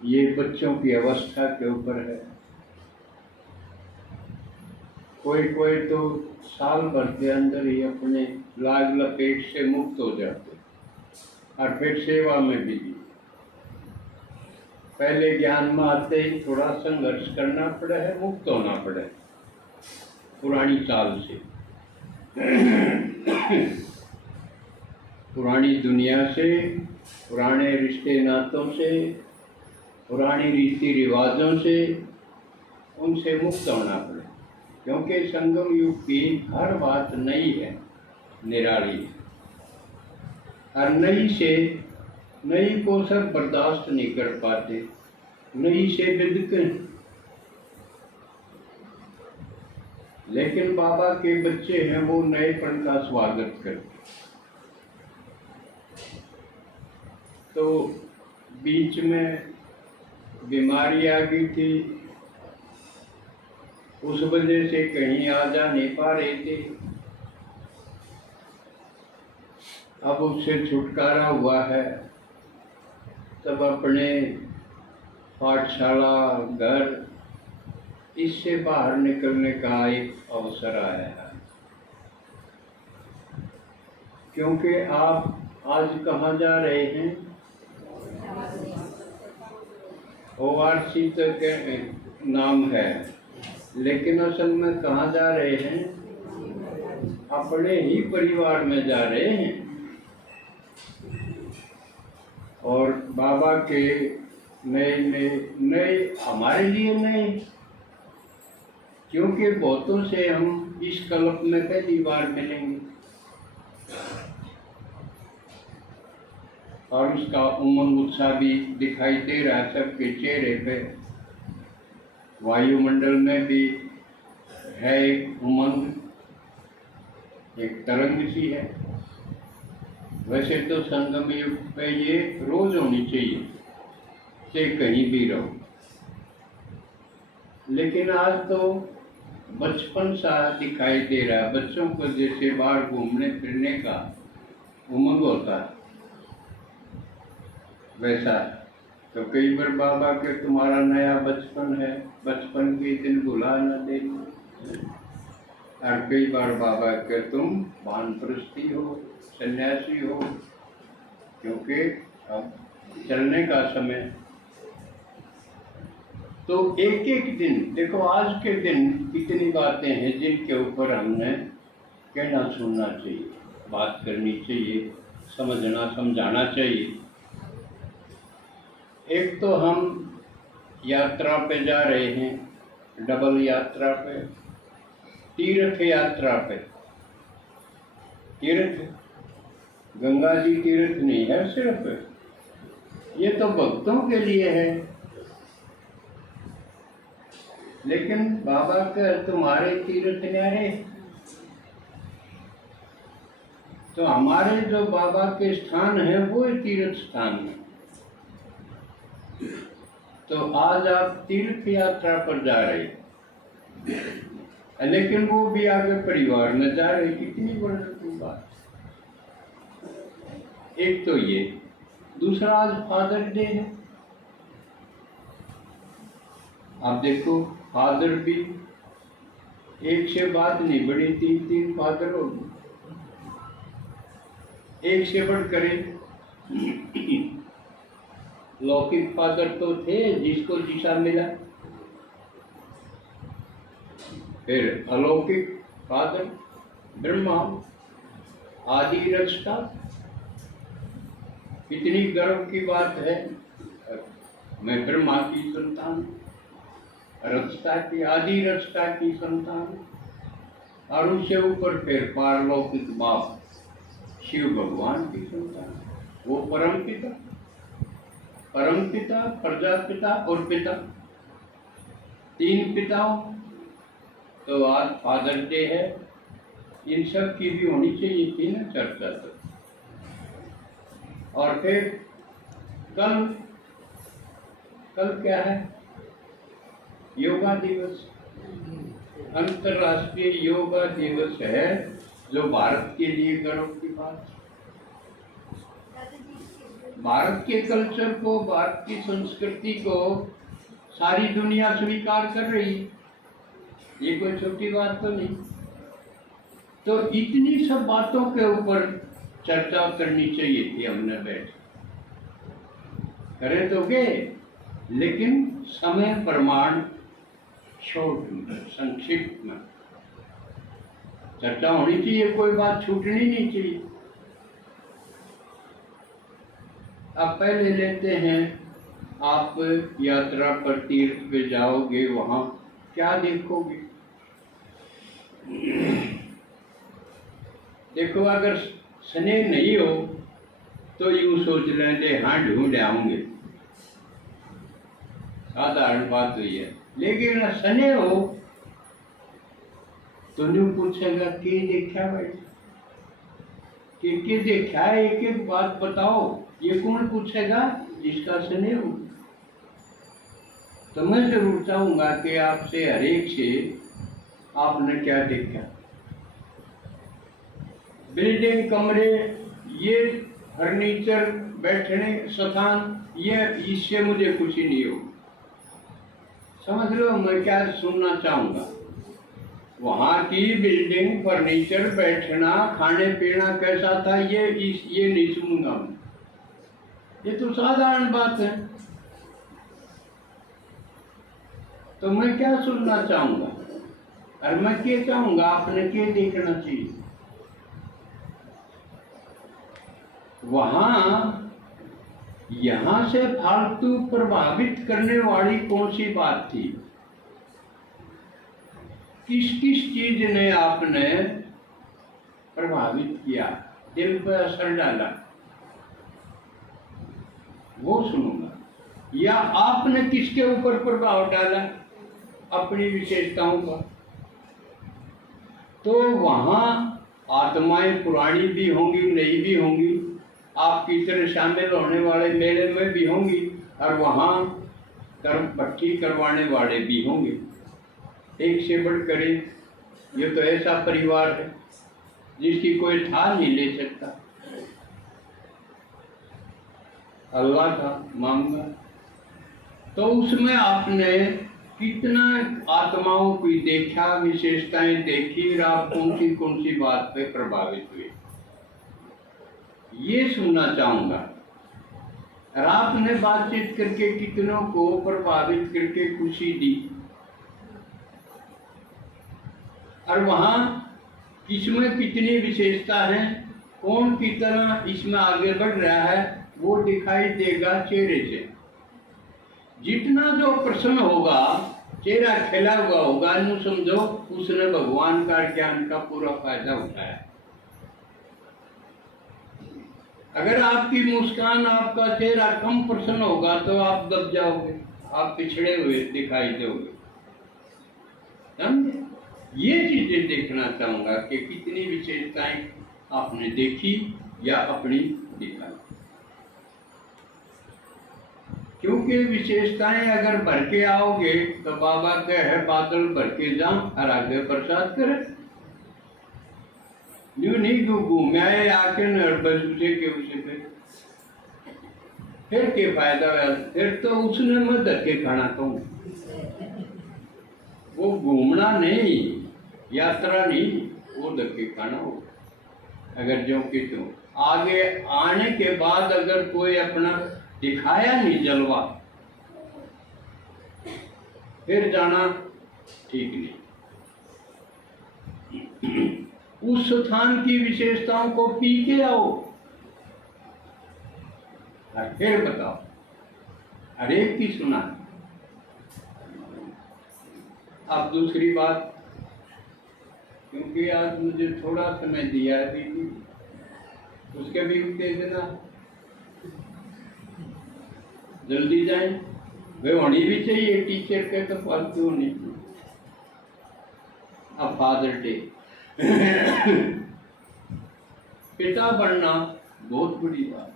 ये बच्चों की अवस्था के ऊपर है। कोई कोई तो साल भर के अंदर ही अपने लाग लपेट से मुक्त हो जाते और फिर सेवा में भी। पहले ज्ञान में आते ही थोड़ा संघर्ष करना पड़ा है, मुक्त होना पड़ा है पुरानी चाल से, पुरानी दुनिया से, पुराने रिश्ते नातों से, पुरानी रीति रिवाजों से, उनसे मुक्त होना पड़े। क्योंकि संगम युग की हर बात नई है, निराली है, और नई को सब बर्दाश्त नहीं कर पाते, नई से बिदकते। लेकिन बाबा के बच्चे हैं, वो नएपन का स्वागत करते। तो बीच में बीमारी आ गई थी, उस वजह से कहीं आ जा नहीं पा रहे थे। अब उससे छुटकारा हुआ है, तब अपने पाठशाला, घर, इससे बाहर निकलने का एक अवसर आया है। क्योंकि आप आज कहाँ जा रहे हैं? ORC तो के नाम है, लेकिन असल में कहाँ जा रहे हैं? अपने ही परिवार में जा रहे हैं। और बाबा के नए हमारे लिए नए, क्योंकि बहुतों से हम इस कल्प में पहली बार मिलेंगे और उसका उमंग उत्साह भी दिखाई दे रहा है सबके चेहरे पे। वायुमंडल में भी है एक उमंग, एक तरंग सी है। वैसे तो संगम युग पे ये रोज होनी चाहिए, से कहीं भी रहो, लेकिन आज तो बचपन सा दिखाई दे रहा है। बच्चों को जैसे बाहर घूमने फिरने का उमंग होता है, वैसा। तो कई बार बाबा के तुम्हारा नया बचपन है, बचपन के दिन भुला न देना। और कई बार बाबा के तुम वानप्रस्थी हो, सन्यासी हो, क्योंकि अब चलने का समय। तो एक एक दिन देखो, आज के दिन कितनी बातें हैं जिनके ऊपर हमने कहना सुनना चाहिए, बात करनी चाहिए, समझना समझाना चाहिए। एक तो हम यात्रा पे जा रहे हैं, डबल यात्रा पे, तीर्थ यात्रा पे। तीर्थ गंगा जी तीर्थ नहीं है सिर्फ, ये तो भक्तों के लिए है। लेकिन बाबा के तुम्हारे तीर्थ न्यारे, तो हमारे जो बाबा के स्थान है वो तीर्थ स्थान है। तो आज आप तीर्थ यात्रा पर जा रहे, लेकिन वो भी आगे परिवार में जा रहे, कितनी बड़ी बात। एक तो ये, दूसरा आज फादर डे है। आप देखो, फादर भी एक से बात नहीं बढ़ी, 3 फादर हो गए, एक से बढ़कर लौकिक फादर तो थे जिसको दिशा मिला, फिर अलौकिक फादर ब्रह्मा, आदि रचता। कितनी गर्व की बात है, मैं ब्रह्मा की संतान, रचता की, आदि रचता की संतान, और उससे ऊपर फिर पारलौकिक बाप शिव भगवान की संतान, वो परम पिता, प्रजापिता और पिता, 3 पिताओं। तो आज फादर डे है, इन सब की भी होनी चाहिए थी ना चर्चा। तो और फिर कल क्या है? योगा दिवस, अंतर्राष्ट्रीय योगा दिवस है, जो भारत के लिए गर्व की बात। भारत के कल्चर को, भारत की संस्कृति को सारी दुनिया स्वीकार कर रही, ये कोई छोटी बात तो नहीं। तो इतनी सब बातों के ऊपर चर्चा करनी चाहिए थी, हमने बैठ करें तो गए, लेकिन समय प्रमाण शॉर्ट में, संक्षिप्त में चर्चा होनी चाहिए, कोई बात छूटनी नहीं चाहिए। अब पहले लेते हैं, आप यात्रा पर तीर्थ पे जाओगे, वहां क्या देखोगे? देखो, अगर स्नेह नहीं हो तो यूं सोच लेंगे हाँ ढूंढ आऊंगे, साधारण बात हुई है। लेकिन स्नेह हो तो न्यू पूछेगा कि देखा भाई, कि देखा है, एक एक बात बताओ। ये कौन पूछेगा? जिसका स्नेह हो। तो मैं जरूर चाहूंगा कि आपसे, हर एक से, आपने क्या देखा? बिल्डिंग, कमरे, ये फर्नीचर, बैठने स्थान, ये इससे मुझे खुशी नहीं हो। समझ लो मैं क्या सुनना चाहूंगा। वहां की बिल्डिंग, फर्नीचर, बैठना, खाने पीना कैसा था, ये नहीं सुनूंगा मैं। ये तो साधारण बात है। तो मैं क्या सुनना चाहूंगा, और मैं क्या चाहूंगा, आपने क्या देखना चाहिए? वहां यहां से फालतू प्रभावित करने वाली कौन सी बात थी? किस किस चीज ने आपने प्रभावित किया, दिल पर असर डाला, वो सुनूंगा। या आपने किसके ऊपर प्रभाव डाला, अपनी विशेषताओं का। तो वहां आत्माएं पुरानी भी होंगी, नई भी होंगी, आपकी तरह शामिल होने वाले मेले में भी होंगी, और वहां कर्म पट्टी करवाने वाले भी होंगे। एक से बढ़कर एक, ये तो ऐसा परिवार है जिसकी कोई था नहीं ले सकता। अल्लाह का मामला, तो उसमें आपने कितना आत्माओं को देखा, विशेषताएं देखी, और आप कौन सी बात पे प्रभावित हुए, ये सुनना चाहूंगा। और आपने बातचीत करके कितनों को प्रभावित करके खुशी दी, और वहां किसमें कितनी विशेषता है, कौन कितना इसमें आगे बढ़ रहा है, वो दिखाई देगा चेहरे से। जितना जो प्रसन्न होगा, चेहरा खिला हुआ होगा, यूं समझो उसने भगवान का ज्ञान का पूरा फायदा उठाया। अगर आपकी मुस्कान, आपका चेहरा कम प्रसन्न होगा तो आप दब जाओगे, आप पिछड़े हुए दिखाई दोगे। समझे? ये चीजें देखना चाहूंगा कि कितनी विशेषताएं आपने देखी या अपनी दिखाई। क्योंकि विशेषताएं अगर भर के आओगे तो बाबा के है बादल भर के जाऊं और आगे प्रसाद करे। यूं नहीं घूम आए आके नर्बस उसे के उसे फिर के फायदा है, फिर तो उसने मैं धक्के खाना कहूँ। वो घूमना नहीं, यात्रा नहीं, वो धक्के खाना हो। अगर जो कि तो आगे आने के बाद अगर कोई अपना दिखाया नहीं जलवा, फिर जाना ठीक नहीं। उस स्थान की विशेषताओं को पी के आओ और फिर बताओ। हर एक की सुना। अब दूसरी बात, क्योंकि आज मुझे थोड़ा समय दिया है दीदी, उसके भी उत्तेजना, जल्दी जाए, वे होनी भी चाहिए टीचर के, तो फालतू होनी। अब फादर डे पिता बनना बहुत बड़ी बात।